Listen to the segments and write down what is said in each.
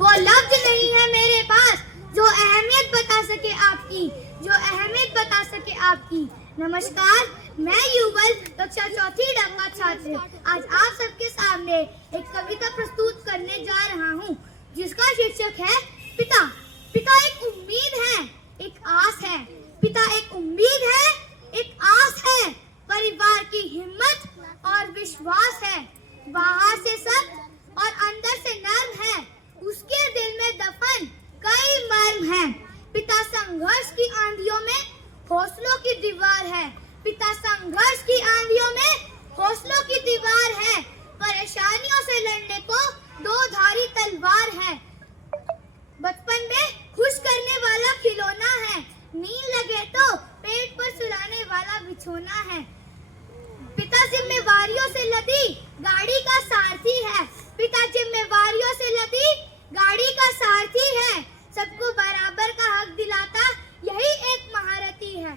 वो लफ्ज नहीं है मेरे पास जो अहमियत बता सके आपकी, जो अहमियत बता सके आपकी। नमस्कार, मैं युगल कक्षा चौथी का छात्र आज आप सबके सामने एक कविता प्रस्तुत करने जा रहा हूँ, जिसका शीर्षक है पिता। पिता एक उम्मीद है, एक आस है। पिता एक उम्मीद है, एक आस है। परिवार की हिम्मत और विश्वास है। बाहर से सख्त और अंदर से नर्म है। उसके दिल में दफन कई मर्म है। पिता संघर्ष की आंधियों में हौसलों की दीवार है। पिता संघर्ष की आंधियों में हौसलों की दीवार है। परेशानियों से लड़ने को दो धारी तलवार है। बचपन में खुश करने वाला खिलौना है। नींद लगे तो पेट पर सुलाने वाला बिछोना है। पिता जिम्मेवारियों से लदी गाड़ी का सारथी है। पिता जिम्मेवारियों से लदी गाड़ी का सारथी है। सबको बराबर का हक दिलाता यही एक महारथी है।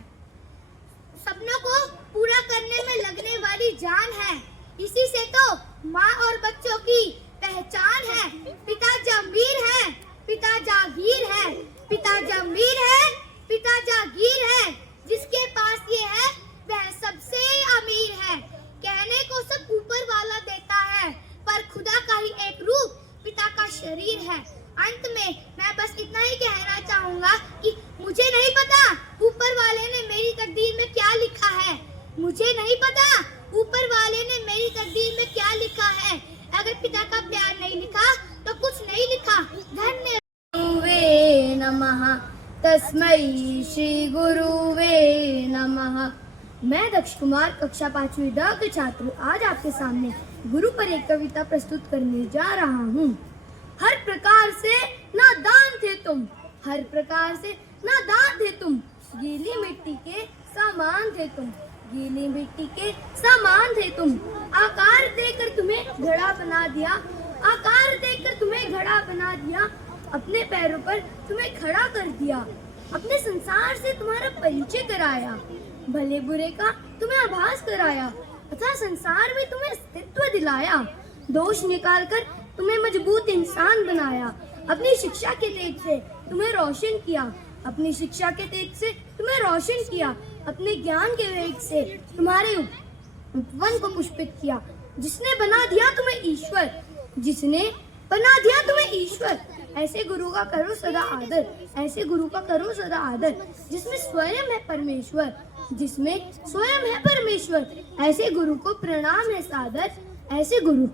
सपनों को पूरा करने में लगने वाली जान है। इसी से तो माँ और बच्चों की पहचान है। पिता जंबीर है, पिता जागीर है। पिता जंबीर है, पिता जागीर है। जिसके पास ये है वह सबसे अमीर है। कहने को सब ऊपर वाला देता है, पर खुदा का ही एक रूप पिता का शरीर है। अंत में मैं बस इतना ही कहना चाहूंगा कि मुझे नहीं पता ऊपर वाले ने मेरी तकदीर में क्या लिखा है। मुझे नहीं पता ऊपर वाले ने मेरी तकदीर में क्या लिखा है। अगर पिता का प्यार नहीं लिखा तो कुछ नहीं लिखा। धन्यवाद। गुरुवे नमः, तस्मै श्री गुरुवे नमः। मैं दक्ष कुमार कक्षा 5वीं ड के छात्र आज आपके सामने गुरु पर एक कविता प्रस्तुत करने जा रहा हूँ। हर प्रकार से नादान थे तुम, हर प्रकार से नादान थे तुम। गीली मिट्टी के सामान थे तुम, गीली मिट्टी के सामान थे तुम। आकार देकर तुम्हें घड़ा बना दिया, आकार देकर तुम्हें घड़ा बना दिया। अपने पैरों पर तुम्हें खड़ा कर दिया, अपने संसार से तुम्हारा परिचय कराया। भले बुरे का तुम्हें आभास कराया, तथा संसार में तुम्हें अस्तित्व दिलाया। दोष निकालकर तुम्हें मजबूत इंसान बनाया। अपनी शिक्षा के तेज से तुम्हें रोशन किया, अपनी शिक्षा के तेज से तुम्हें रोशन किया। अपने ज्ञान के वेग से तुम्हारे उपवन को पुष्पित किया। जिसने बना दिया तुम्हें ईश्वर, जिसने बना दिया तुम्हें ईश्वर। ऐसे गुरु का करो सदा आदर, ऐसे गुरु का करो सदा आदर, जिसमें स्वयं है परमेश्वर, जिसमें स्वयं है परमेश्वर। ऐसे गुरु को प्रणाम है सादर, ऐसे गुरु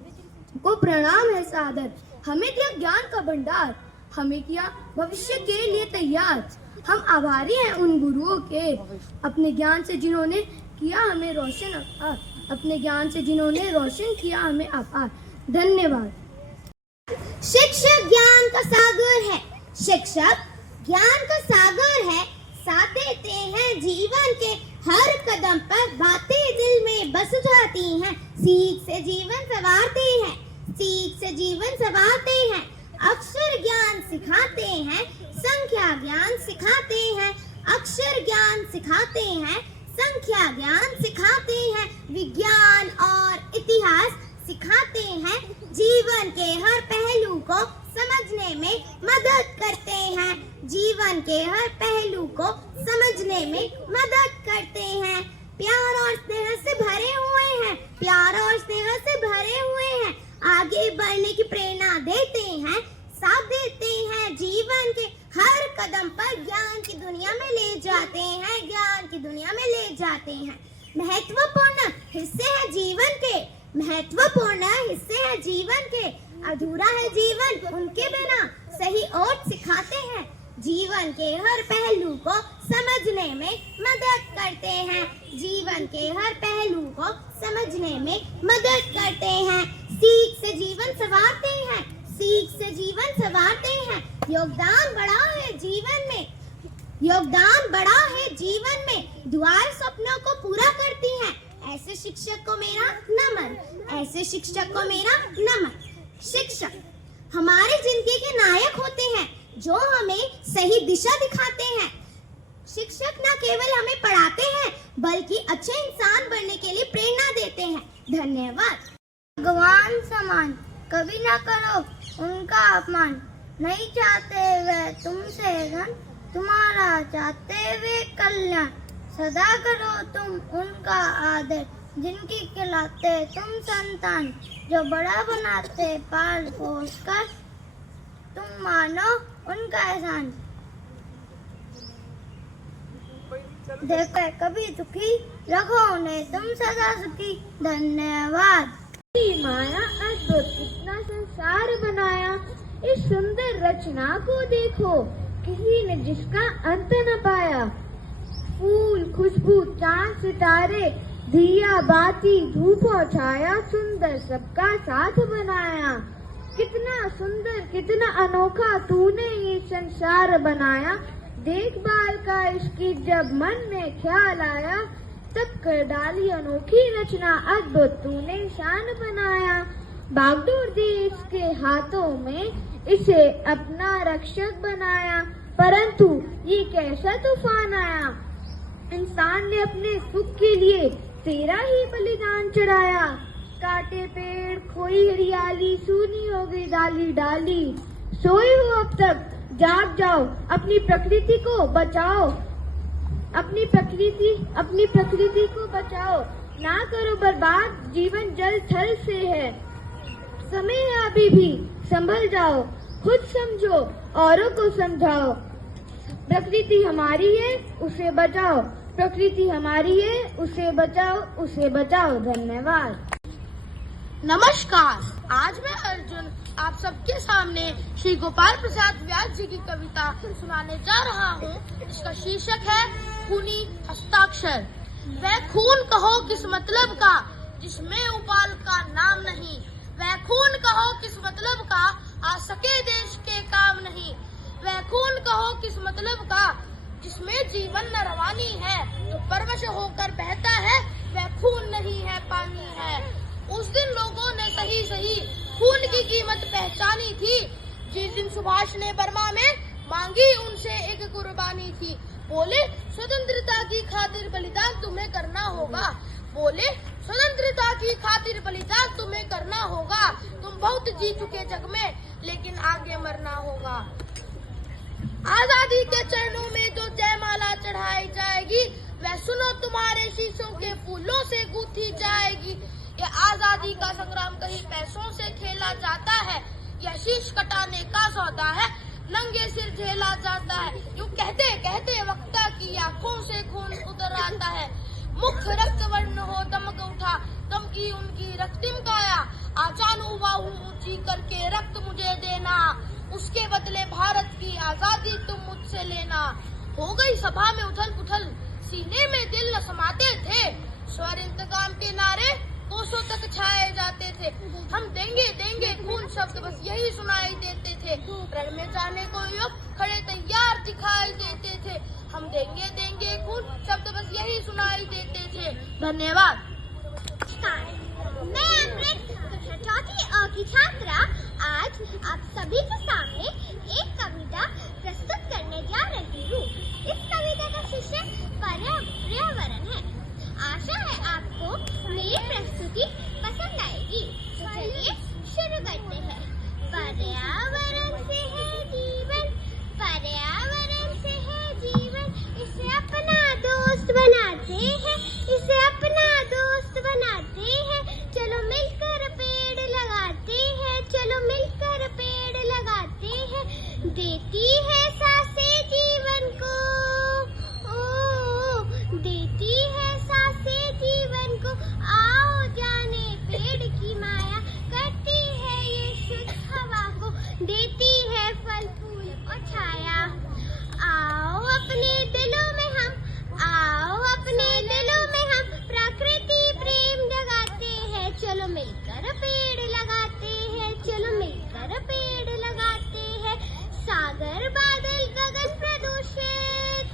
को प्रणाम है सादर। हमें दिया ज्ञान का भंडार, हमें किया भविष्य के लिए तैयार। हम आभारी हैं उन गुरुओं के, अपने ज्ञान से जिन्होंने किया हमें रोशन अपार, अपने ज्ञान से जिन्होंने रोशन किया हमें अपार। धन्यवाद। शिक्षक ज्ञान का सागर है, शिक्षक ज्ञान का सागर है। साथ देते हैं जीवन के हर कदम पर, बातें दिल में बस जाती हैं। सीख से जीवन संवारते हैं, सीख से जीवन संवारते हैं। अक्षर ज्ञान सिखाते हैं, संख्या ज्ञान सिखाते हैं। अक्षर ज्ञान सिखाते हैं, संख्या ज्ञान सिखाते हैं। विज्ञान और इतिहास सिखाते हैं। जीवन के हर पहलू को समझने में मदद करते हैं। जीवन के हर पहलू को समझने में मदद करते हैं। प्यार और स्नेह से भरे हुए हैं, प्यार और स्नेह से भरे हुए हैं। आगे बढ़ने की प्रेरणा देते हैं, साथ देते हैं जीवन के हर कदम पर। ज्ञान की दुनिया में ले जाते हैं, ज्ञान की दुनिया में ले जाते हैं। महत्वपूर्ण हिस्से हैं जीवन के, महत्वपूर्ण हिस्से हैं जीवन के। अधूरा है जीवन उनके बिना, सही ओर सिखाते हैं। जीवन के हर पहलू को समझने में मदद करते हैं, जीवन के हर पहलू को समझने में मदद करते हैं। सीख से जीवन संवारते हैं, सीख से जीवन संवारते हैं। योगदान बड़ा है जीवन में, योगदान बड़ा है जीवन में। दुआएं सपनों को पूरा करती हैं। ऐसे शिक्षक को मेरा नमन, ऐसे शिक्षक को मेरा नमन। शिक्षक हमारे जिंदगी के नायक होते हैं, जो हमें सही दिशा दिखाते हैं। शिक्षक न केवल हमें पढ़ाते हैं, बल्कि अच्छे इंसान बनने के लिए प्रेरणा देते हैं। धन्यवाद। भगवान समान कभी ना करो उनका अपमान, नहीं चाहते वे तुमसे धन, तुम्हारा चाहते वे कल्याण। सदा करो तुम उनका आदर, जिनकी खिलाते तुम संतान। जो बड़ा बनाते पाल पोस कर, तुम मानो उनका एहसान। देखो कभी दुखी, रखो उन्हें तुम सदा सुखी। धन्यवाद। माया अद्भुत, कितना संसार बनाया, इस सुंदर रचना को देखो, किसी ने जिसका अंत न पाया। फूल, खुशबू, चांद, सितारे, दिया बाती, धूप और छाया, सुंदर सबका साथ बनाया। कितना सुंदर, कितना अनोखा तूने ये संसार बनाया। देखभाल का इसकी जब मन में ख्याल आया, तब कर डाली अनोखी रचना, अद्भुत तूने शान बनाया। बागडोर दी इसके हाथों में, इसे अपना रक्षक बनाया। परंतु ये कैसा तूफान आया, इंसान ने अपने सुख के लिए तेरा ही बलिदान चढ़ाया। काटे पेड़, खोई हरियाली, सूनी हो गई डाली डाली। सोए हो अब तक, जाग जाओ, अपनी प्रकृति को बचाओ। अपनी प्रकृति को बचाओ, ना करो बर्बाद, जीवन जल थल से है। समय है अभी भी, संभल जाओ, खुद समझो, औरों को समझाओ। प्रकृति हमारी है, उसे बचाओ। प्रकृति हमारी है, उसे बचाओ, उसे बचाओ। धन्यवाद। नमस्कार, आज मैं अर्जुन आप सबके सामने श्री गोपाल प्रसाद व्यास जी की कविता सुनाने जा रहा हूँ। इसका शीर्षक है खूनी हस्ताक्षर। वह खून कहो किस मतलब का, जिसमें उबाल का नाम नहीं। वह खून कहो किस मतलब का, आ सके देश के काम नहीं। वह खून कहो किस मतलब का, जिसमें जीवन न रवानी है। जो परवश होकर बहता है, वह खून नहीं है, पानी है। उस दिन लोगों ने सही सही खून की कीमत पहचानी थी, जिस दिन सुभाष ने बर्मा में मांगी उनसे एक कुर्बानी थी। बोले स्वतंत्रता की खातिर बलिदान तुम्हें करना होगा। बोले स्वतंत्रता की खातिर बलिदान तुम्हें करना होगा। तुम बहुत जी चुके जग में, लेकिन आगे मरना होगा। आजादी के चरणों में जो जयमाला चढ़ाई जाएगी, वह सुनो तुम्हारे शीशों के फूलों से गूंथी जाएगी। ये आजादी का संग्राम कहीं पैसों से खेला जाता है, यह शीश कटाने का सौदा है, नंगे सिर झेला जाता है। यूं कहते कहते वक्ता की आंखों से खून उतर आता है। मुख रक्त वर्ण हो दमक उठा, दम की उनकी रक्तिम काया। आचानु बाहु ऊंची करके रक्त मुझे देना, उसके बदले भारत की आजादी तुम मुझसे लेना। हो गई सभा में उथल पुथल, सीने में दिल न समाते थे। स्वर इंतकाम के नारे कोसों तक छाए जाते थे। हम देंगे देंगे खून शब्द बस यही सुनाई देते थे। रण में जाने को युग खड़े तैयार दिखाई देते थे। हम देंगे देंगे खून शब्द बस यही सुनाई देते थे। धन्यवाद। मैं अमृत कक्षा चौथी अ की छात्रा आज आप सभी के सामने एक कविता प्रस्तुत करने जा रही हूँ। इस कविता का शीर्षक पर्यावरण है। आशा है आपको मेरी प्रस्तुति पसंद आएगी। तो चलिए शुरू करते हैं। पर्यावरण से है जीवन, पर्यावरण से है जीवन, इसे अपना दोस्त बनाते हैं, इसे अपना दोस्त बनाते हैं। चलो मिलकर पेड़ लगाते हैं, चलो मिलकर पेड़ लगाते हैं। देती है सांसें जीवन को, देती है सांसें जीवन को। आओ जाने पेड़ की माया, करती है ये शुद्ध हवा को, देती है फल फूल और छाया। आओ अपने दिलों में हम, आओ अपने दिलों में हम प्रकृति प्रेम जगाते हैं। चलो मिलकर पेड़ लगाते हैं, चलो मिलकर पेड़ लगाते हैं। सागर बादल गगन प्रदूषित,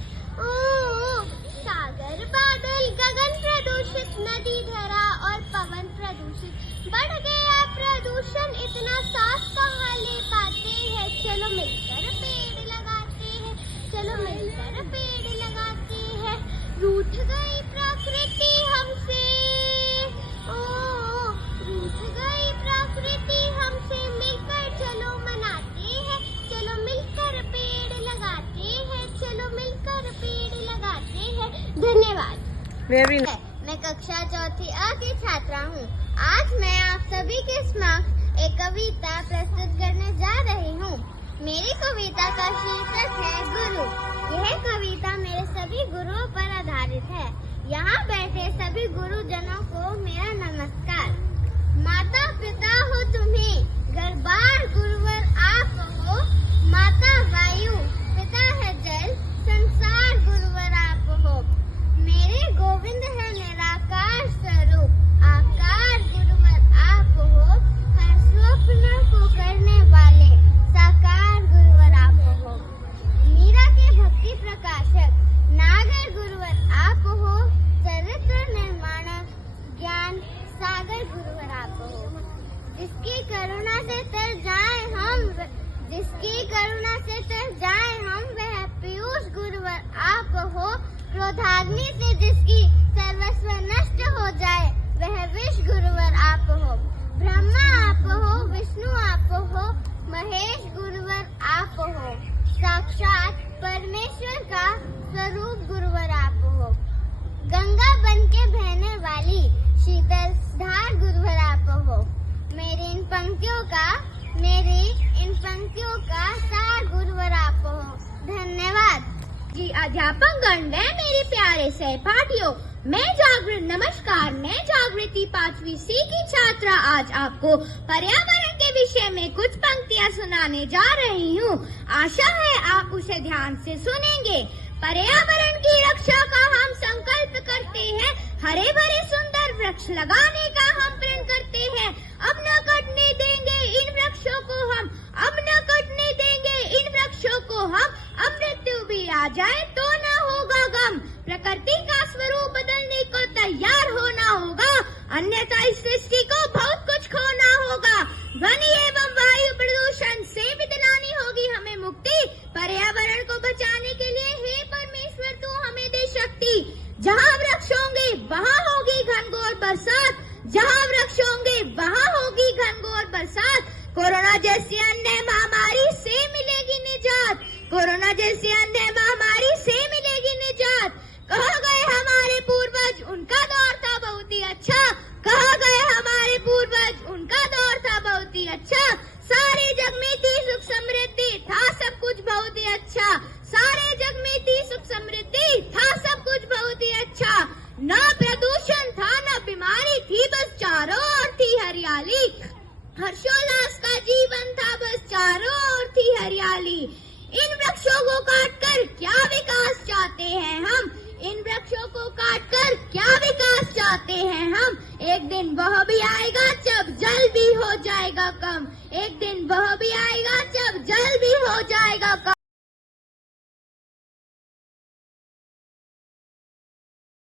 सागर बादल गगन प्रदूषित, नदी धरा और पवन प्रदूषित। बढ़ गया प्रदूषण इतना, सांस कहाँ ले पाते हैं। चलो मिलकर पेड़ लगाते हैं, चलो मिलकर पेड़ लगाते हैं। रूठ गई प्रकृति हमसे, रूठ गई प्रकृति हमसे, मिलकर चलो मनाते हैं, चलो वेरी मैं कक्षा चौथी अ की छात्रा हूँ। आज मैं आप सभी के समक्ष एक कविता प्रस्तुत करने जा रही हूँ। मेरी कविता का शीर्षक है गुरु। यह कविता मेरे सभी गुरुओं पर आधारित है। यहाँ बैठे सभी गुरुजनों को मेरा नमस्कार। माता पिता हो तुम्हें, घर बार गुरुवर आप हो। माता वायु, पिता है जल, संसार गुरुवर आप हो। मेरे गोविंद है निराकार स्वरूप, आकार गुरुवर आप हो। हर स्वप्न को करने वाले साकार गुरुवर आप हो। मीरा के भक्ति प्रकाशक नागर गुरुवर आप हो। चरित्र निर्माणक ज्ञान सागर गुरुवर आप हो। जिसकी करुणा से तर जाए हम, जिसकी करुणा से तर जाए हम, वह पीयूष गुरुवर आप हो। क्रोधाग्नि से जिसकी सर्वस्व नष्ट हो जाए, वह विष गुरुवर आप हो। ब्रह्मा आप हो, विष्णु आप हो, महेश गुरुवर आप हो। साक्षात परमेश्वर का स्वरूप गुरुवर आप हो। गंगा बन के बहने वाली शीतल धार गुरुवर आप हो। मेरी इन पंक्तियों का सार गुरुवर आप हो। धन्यवाद जी। अध्यापक गण व मेरे प्यारे सहपाठियों, मैं जागृत नमस्कार, मैं जागृति 5वीं C की छात्रा आज आपको पर्यावरण के विषय में कुछ पंक्तियां सुनाने जा रही हूँ। आशा है आप उसे ध्यान से सुनेंगे। पर्यावरण की रक्षा का हम संकल्प करते हैं, हरे भरे सुंदर वृक्ष लगाने का हम प्रण करते हैं। अब न कटने देंगे इन वृक्षों को हम, अब न कटने देंगे इन वृक्षों को हम। अब मृत्यु भी आ जाए तो न होगा गम, प्रकृति का स्वरूप बदलने को तैयार होना होगा, अन्यथा इस सृष्टि को बहुत कुछ खोना होगा। ध्वनि एवं वायु प्रदूषण से भी दिलानी होगी हमें मुक्ति। पर्यावरण को बचाने के लिए हे परमेश्वर तू हमें दे शक्ति। जहाँ वृक्ष होंगे वहाँ होगी घनघोर बरसात, जहाँ वृक्ष होंगे वहाँ होगी घनघोर बरसात। कोरोना जैसी अन्य महामारी से मिलेगी निजात, कोरोना जैसी अन्य महामारी से मिलेगी निजात। कहा गए हमारे पूर्वज उनका दौर था बहुत ही अच्छा, कहा गए हमारे पूर्वज उनका दौर था बहुत ही अच्छा। सारे जग में थी सुख समृद्धि, था सब कुछ बहुत ही अच्छा। सारे जग में थी सुख समृद्धि, था सब कुछ बहुत ही अच्छा। न प्रदूषण था न बीमारी थी, बस चारों ओर थी हरियाली। हर्षोल्लास का जीवन था, बस चारों ओर थी हरियाली। इन वृक्षों को काटकर क्या विकास चाहते हैं हम, इन वृक्षों को काटकर क्या विकास चाहते हैं हम। एक दिन वह भी आएगा जब जल भी हो जाएगा कम, एक दिन वह भी आएगा जब